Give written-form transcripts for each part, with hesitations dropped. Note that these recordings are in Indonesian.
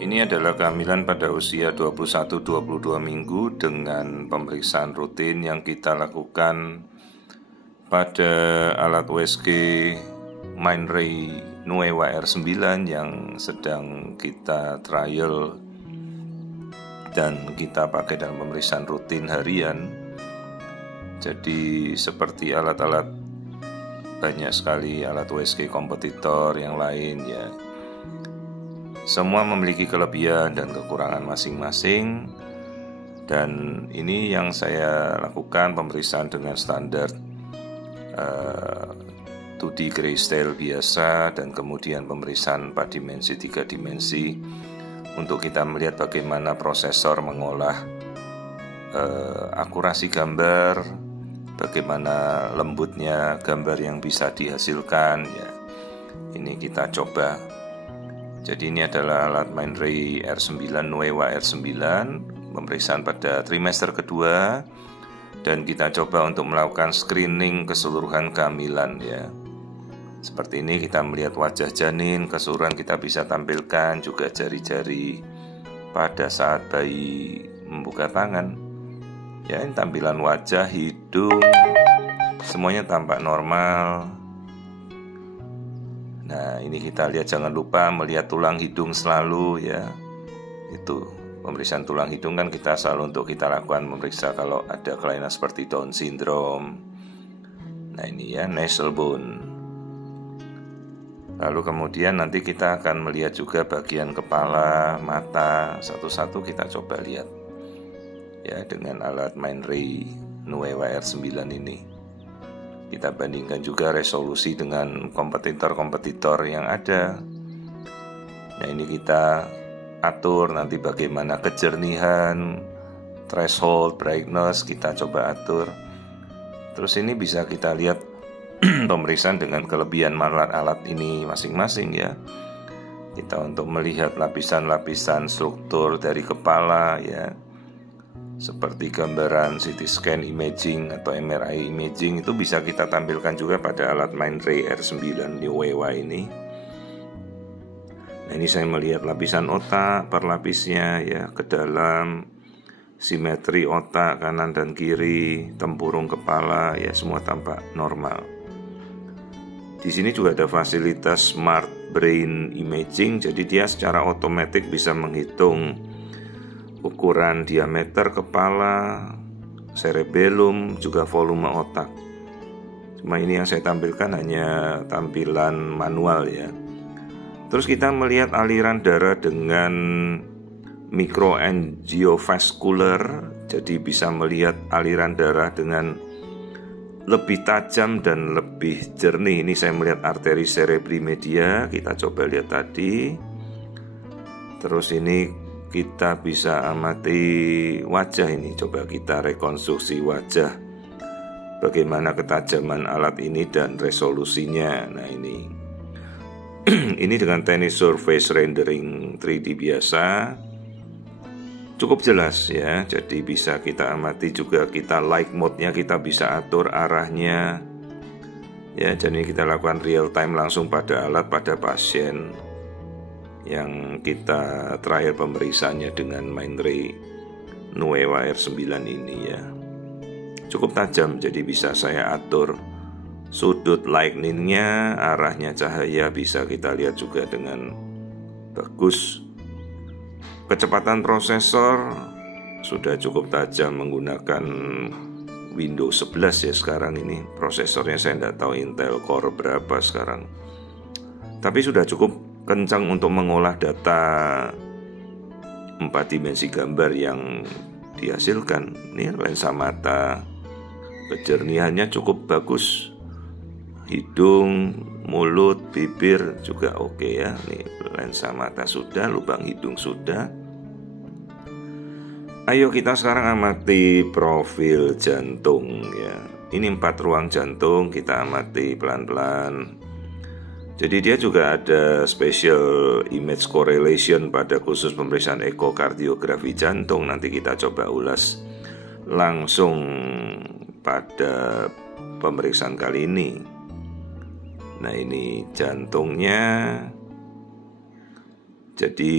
Ini adalah kehamilan pada usia 21-22 minggu dengan pemeriksaan rutin yang kita lakukan pada alat USG Mindray Nuewa R9 yang sedang kita trial dan kita pakai dalam pemeriksaan rutin harian. Jadi seperti alat-alat, banyak sekali alat USG kompetitor yang lain ya. Semua memiliki kelebihan dan kekurangan masing-masing. Dan ini yang saya lakukan pemeriksaan dengan standar 2D grayscale biasa, dan kemudian pemeriksaan 4 dimensi, 3 dimensi untuk kita melihat bagaimana prosesor mengolah akurasi gambar, bagaimana lembutnya gambar yang bisa dihasilkan ya. Ini kita coba. Jadi ini adalah alat Mindray R9 Nuewa R9, pemeriksaan pada trimester kedua, dan kita coba untuk melakukan screening keseluruhan kehamilan ya. Seperti ini kita melihat wajah janin, keseluruhan kita bisa tampilkan, juga jari-jari pada saat bayi membuka tangan. Ya, ini tampilan wajah, hidung, semuanya tampak normal. Nah, ini kita lihat, jangan lupa melihat tulang hidung selalu ya. Itu pemeriksaan tulang hidung kan kita selalu untuk kita lakukan memeriksa kalau ada kelainan seperti Down syndrome. Nah, ini ya nasal bone. Lalu kemudian nanti kita akan melihat juga bagian kepala, mata, satu-satu kita coba lihat ya dengan alat Mindray Nuewa R9 ini. Kita bandingkan juga resolusi dengan kompetitor-kompetitor yang ada. Nah, ini kita atur nanti bagaimana kejernihan, threshold, brightness, kita coba atur. Terus ini bisa kita lihat pemeriksaan dengan kelebihan alat ini masing-masing ya. Kita untuk melihat lapisan-lapisan struktur dari kepala ya, seperti gambaran CT scan imaging atau MRI imaging, itu bisa kita tampilkan juga pada alat Mindray R9 Nuewa ini. Nah, ini saya melihat lapisan otak per lapisnya ya, ke dalam, simetri otak kanan dan kiri, tempurung kepala ya, semua tampak normal. Di sini juga ada fasilitas Smart Brain Imaging, jadi dia secara otomatis bisa menghitung ukuran diameter kepala, cerebellum, juga volume otak. Cuma ini yang saya tampilkan hanya tampilan manual ya. Terus kita melihat aliran darah dengan microangiovascular, jadi bisa melihat aliran darah dengan lebih tajam dan lebih jernih. Ini saya melihat arteri cerebri media, kita coba lihat tadi. Terus ini kita bisa amati wajah ini, coba kita rekonstruksi wajah, bagaimana ketajaman alat ini dan resolusinya. Nah, ini ini dengan teknik surface rendering 3D biasa cukup jelas ya. Jadi bisa kita amati juga, kita light mode-nya kita bisa atur arahnya ya. Jadi kita lakukan real time langsung pada alat, pada pasien yang kita terakhir pemeriksaannya dengan Mindray Nuewa R9 ini ya. Cukup tajam, jadi bisa saya atur sudut lightning-nya, arahnya cahaya bisa kita lihat juga dengan bagus. Kecepatan prosesor sudah cukup tajam menggunakan Windows 11 ya sekarang ini. Prosesornya saya tidak tahu Intel Core berapa sekarang, tapi sudah cukup kencang untuk mengolah data 4 dimensi gambar yang dihasilkan. Ini lensa mata, kejernihannya cukup bagus, hidung, mulut, bibir juga oke ya. Ini lensa mata sudah, lubang hidung sudah. Ayo kita sekarang amati profil jantung ya. Ini 4 ruang jantung, kita amati pelan-pelan. Jadi dia juga ada special image correlation pada khusus pemeriksaan ekokardiografi jantung. Nanti kita coba ulas langsung pada pemeriksaan kali ini. Nah, ini jantungnya. Jadi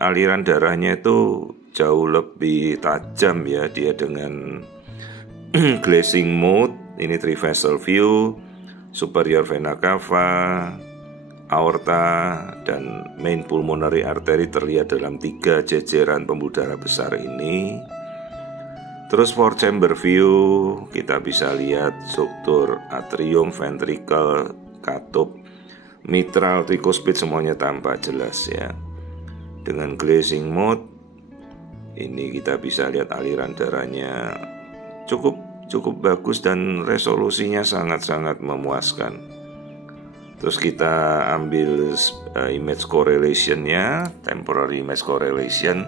aliran darahnya itu jauh lebih tajam ya, dia dengan glazing mode. Ini 3 vessel view, superior vena cava, aorta, dan main pulmonary artery terlihat dalam 3 jejeran pembuluh darah besar ini. Terus 4 chamber view, kita bisa lihat struktur atrium, ventricle, katup, mitral, tricuspid semuanya tampak jelas ya. Dengan glazing mode ini kita bisa lihat aliran darahnya cukup bagus dan resolusinya sangat-sangat memuaskan. Terus kita ambil image correlation-nya, temporary image correlation.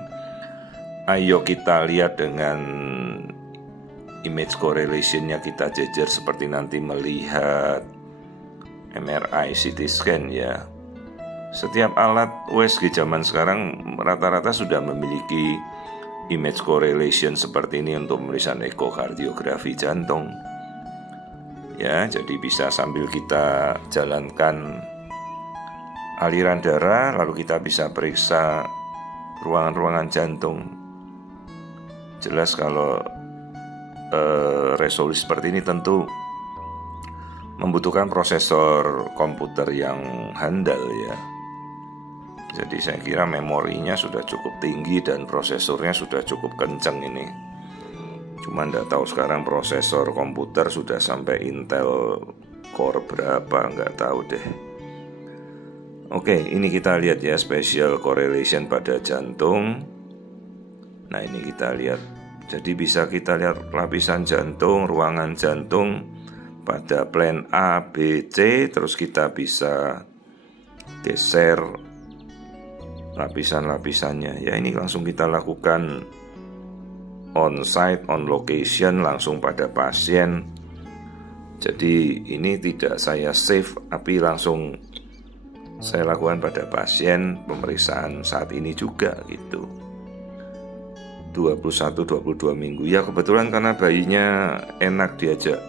Ayo kita lihat dengan image correlation-nya kita jejer seperti nanti melihat MRI, CT scan ya. Setiap alat USG zaman sekarang rata-rata sudah memiliki image correlation seperti ini untuk pemeriksaan ekokardiografi jantung. Ya, jadi bisa sambil kita jalankan aliran darah, lalu kita bisa periksa ruangan-ruangan jantung. Jelas kalau resolusi seperti ini tentu membutuhkan prosesor komputer yang handal ya. Jadi saya kira memorinya sudah cukup tinggi dan prosesornya sudah cukup kencang ini. Cuma nggak tahu sekarang prosesor komputer sudah sampai Intel Core berapa, nggak tahu deh. Oke, ini kita lihat ya spatial correlation pada jantung. Nah ini kita lihat. Jadi bisa kita lihat lapisan jantung, ruangan jantung pada plan A, B, C. Terus kita bisa geser lapisan-lapisannya. Ya ini langsung kita lakukan on site, on location, langsung pada pasien. Jadi ini tidak saya save, tapi langsung saya lakukan pada pasien pemeriksaan saat ini juga gitu. 21-22 minggu. Ya kebetulan karena bayinya enak diajak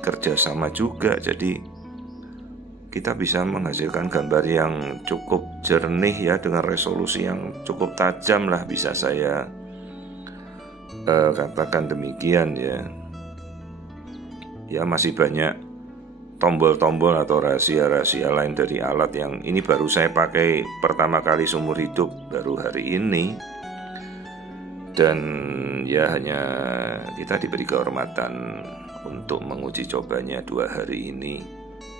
kerja sama juga, jadi kita bisa menghasilkan gambar yang cukup jernih ya, dengan resolusi yang cukup tajam lah, bisa saya katakan demikian ya. Ya masih banyak tombol-tombol atau rahasia-rahasia lain dari alat yang ini baru saya pakai pertama kali seumur hidup, baru hari ini. Dan ya hanya kita diberi kehormatan untuk menguji cobanya 2 hari ini,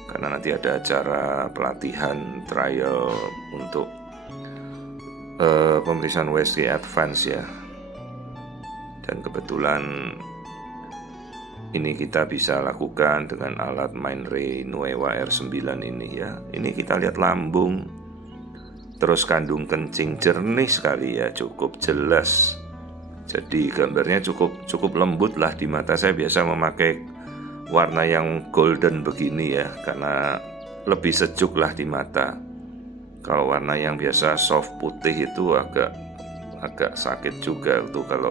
karena nanti ada acara pelatihan trial untuk pemeriksaan USG Advance ya. Dan kebetulan ini kita bisa lakukan dengan alat Mindray Nuewa R9 ini ya. Ini kita lihat lambung, terus kandung kencing jernih sekali ya, cukup jelas. Jadi gambarnya cukup lembut lah di mata. Saya biasa memakai warna yang golden begini ya, karena lebih sejuk lah di mata. Kalau warna yang biasa soft putih itu agak sakit juga tuh kalau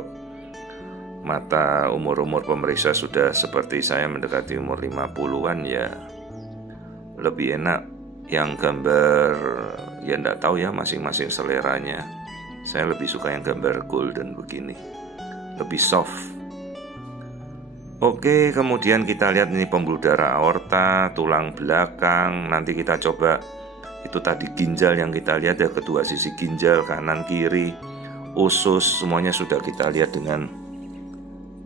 mata umur-umur pemeriksa sudah seperti saya mendekati umur 50-an ya. Lebih enak yang gambar ya enggak tahu ya, masing-masing seleranya. Saya lebih suka yang gambar golden begini, lebih soft. Oke, kemudian kita lihat ini pembuluh darah aorta, tulang belakang. Nanti kita coba itu tadi ginjal yang kita lihat ya, kedua sisi ginjal kanan kiri, usus, semuanya sudah kita lihat dengan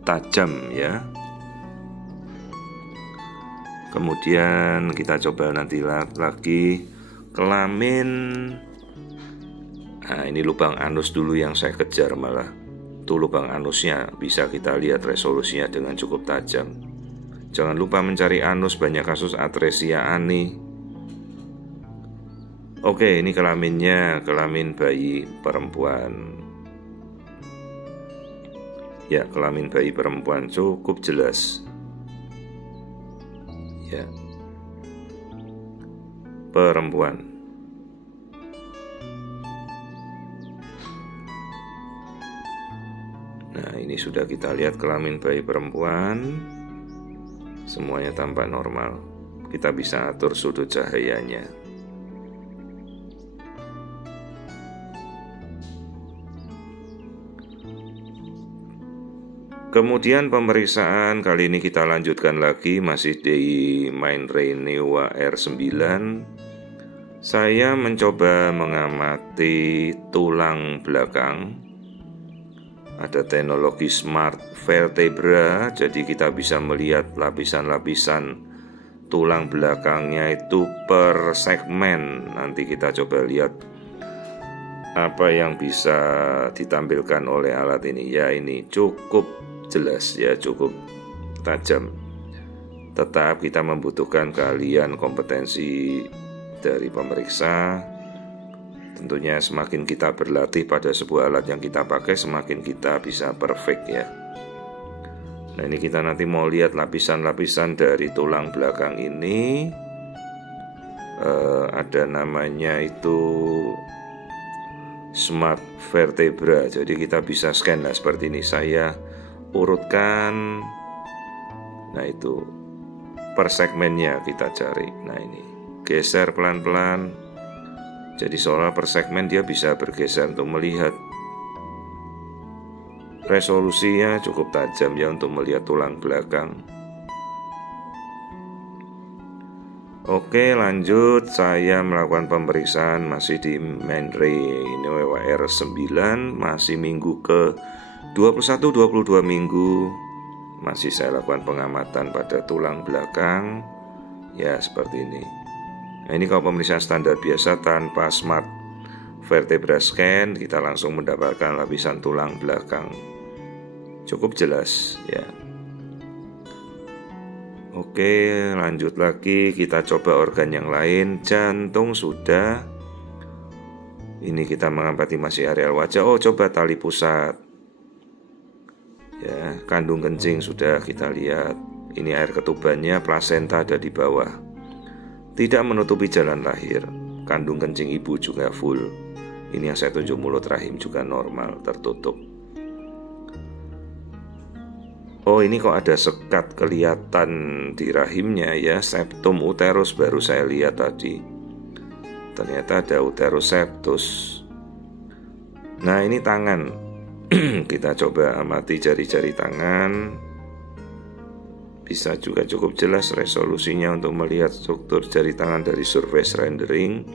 tajam ya. Kemudian kita coba nanti lagi kelamin. Nah ini lubang anus dulu yang saya kejar malah. Tuh lubang anusnya bisa kita lihat resolusinya dengan cukup tajam. Jangan lupa mencari anus, banyak kasus atresia ani. Oke, ini kelaminnya, kelamin bayi perempuan. Ya, kelamin bayi perempuan cukup jelas. Ya, perempuan. Nah ini sudah kita lihat kelamin bayi perempuan, semuanya tampak normal. Kita bisa atur sudut cahayanya. Kemudian pemeriksaan kali ini kita lanjutkan lagi, masih di Mindray Neowa R9. Saya mencoba mengamati tulang belakang. Ada teknologi Smart Vertebra, jadi kita bisa melihat lapisan-lapisan tulang belakangnya itu per segmen. Nanti kita coba lihat apa yang bisa ditampilkan oleh alat ini. Ya, ini cukup jelas ya, cukup tajam. Tetap kita membutuhkan keahlian, kompetensi dari pemeriksa. Tentunya semakin kita berlatih pada sebuah alat yang kita pakai, semakin kita bisa perfect ya. Nah, ini kita nanti mau lihat lapisan-lapisan dari tulang belakang ini. Ada namanya itu Smart Vertebra. Jadi kita bisa scan lah seperti ini. Saya urutkan. Nah, itu per segmennya kita cari. Nah, ini geser pelan-pelan. Jadi seolah per segmen dia bisa bergeser untuk melihat. Resolusinya cukup tajam ya untuk melihat tulang belakang. Oke, lanjut. Saya melakukan pemeriksaan masih di Mindray Neowa R9, masih minggu ke 21-22 minggu. Masih saya lakukan pengamatan pada tulang belakang. Ya, seperti ini. Nah, ini kalau pemeriksaan standar biasa tanpa Smart Vertebra Scan, kita langsung mendapatkan lapisan tulang belakang. Cukup jelas ya. Oke, lanjut lagi. Kita coba organ yang lain. Jantung sudah. Ini kita mengamati masih areal wajah. Oh, coba tali pusat. Ya, kandung kencing sudah kita lihat. Ini air ketubannya, plasenta ada di bawah. Tidak menutupi jalan lahir. Kandung kencing ibu juga full. Ini yang saya tunjuk, mulut rahim juga normal, tertutup. Oh, ini kok ada sekat kelihatan di rahimnya ya, septum uterus baru saya lihat tadi. Ternyata ada uterus septus. Nah, ini tangan. Kita coba amati jari-jari tangan. Bisa juga cukup jelas resolusinya untuk melihat struktur jari tangan dari surface rendering.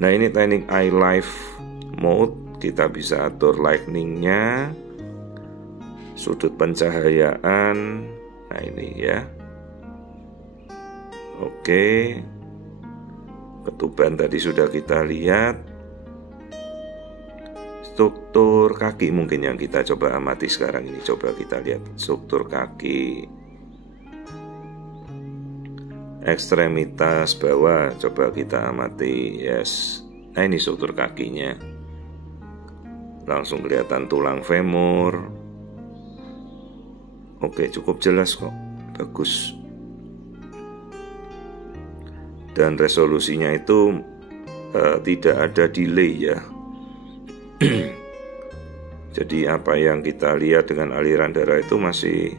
Nah, ini teknik eye life mode. Kita bisa atur lighting-nya, sudut pencahayaan. Nah, ini ya. Oke. Ketuban tadi sudah kita lihat. Struktur kaki mungkin yang kita coba amati sekarang ini. Coba kita lihat struktur kaki. Ekstremitas bawah coba kita amati. Yes. Nah, ini struktur kakinya. Langsung kelihatan tulang femur. Oke, cukup jelas kok. Bagus. Dan resolusinya itu tidak ada delay ya. Jadi apa yang kita lihat dengan aliran darah itu masih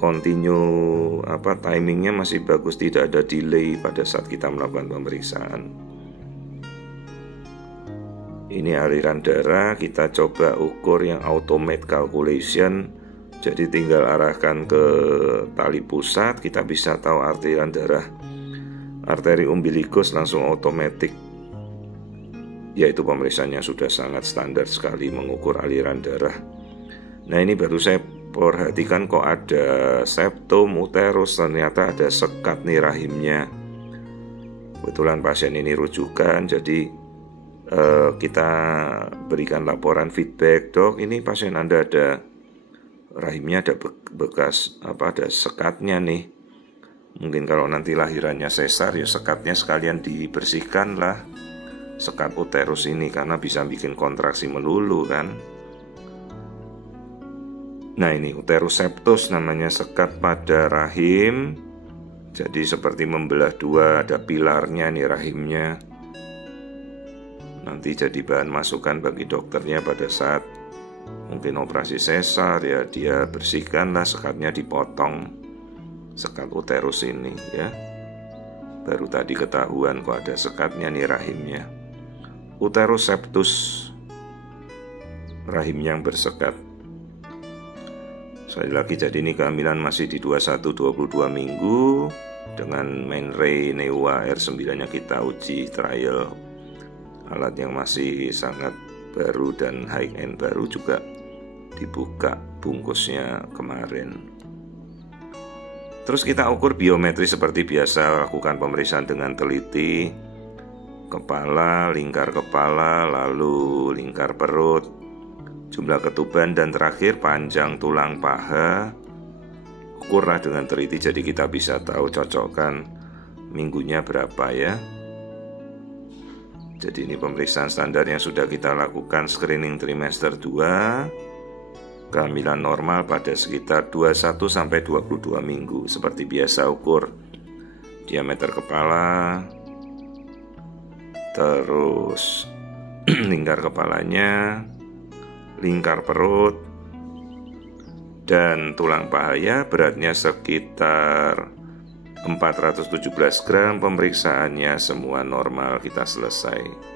continue, timingnya masih bagus, tidak ada delay pada saat kita melakukan pemeriksaan. Ini aliran darah, kita coba ukur yang automate calculation. Jadi tinggal arahkan ke tali pusat, kita bisa tahu aliran darah arteri umbilikus langsung otomatis. Yaitu pemeriksaannya sudah sangat standar sekali mengukur aliran darah. Nah, ini baru saya perhatikan kok ada septum uterus, ternyata ada sekat nih rahimnya. Kebetulan pasien ini rujukan, jadi kita berikan laporan feedback, dok ini pasien Anda ada rahimnya ada bekas ada sekatnya nih. Mungkin kalau nanti lahirannya sesar ya sekatnya sekalian dibersihkan lah, sekat uterus ini, karena bisa bikin kontraksi melulu kan. Nah, ini uterus septus namanya, sekat pada rahim. Jadi seperti membelah dua, ada pilarnya nih rahimnya. Nanti jadi bahan masukan bagi dokternya pada saat mungkin operasi sesar ya, dia bersihkanlah sekatnya, dipotong sekat uterus ini ya. Baru tadi ketahuan kok ada sekatnya nih rahimnya. Uterus septus, rahim yang bersekat. Sekali lagi, jadi ini kehamilan masih di 21-22 minggu. Dengan Menray Neua R9 nya kita uji trial. Alat yang masih sangat baru dan high end baru juga dibuka bungkusnya kemarin. Terus kita ukur biometri seperti biasa, lakukan pemeriksaan dengan teliti. Kepala, lingkar kepala, lalu lingkar perut, jumlah ketuban, dan terakhir panjang tulang paha. Ukurlah dengan teliti, jadi kita bisa tahu cocokkan minggunya berapa ya. Jadi ini pemeriksaan standar yang sudah kita lakukan. Screening trimester 2, kehamilan normal pada sekitar 21-22 minggu. Seperti biasa, ukur diameter kepala, terus lingkar kepalanya, lingkar perut, dan tulang paha. Beratnya sekitar 417 gram. Pemeriksaannya semua normal, kita selesai.